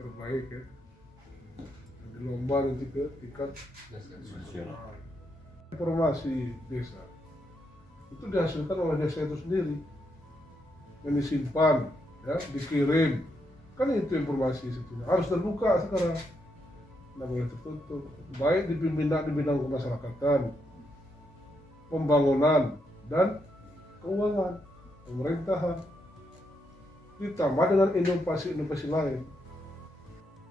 terbaik ya. Dan di lomba nanti ke tingkat nasional. Informasi desa itu dihasilkan oleh desa itu sendiri, yang disimpan, ya, dikirim, kan itu informasi sebetulnya harus terbuka sekarang, nggak boleh tertutup, baik di bidang kemasyarakatan, pembangunan dan keuangan, pemerintahan, ditambah dengan inovasi-inovasi lain.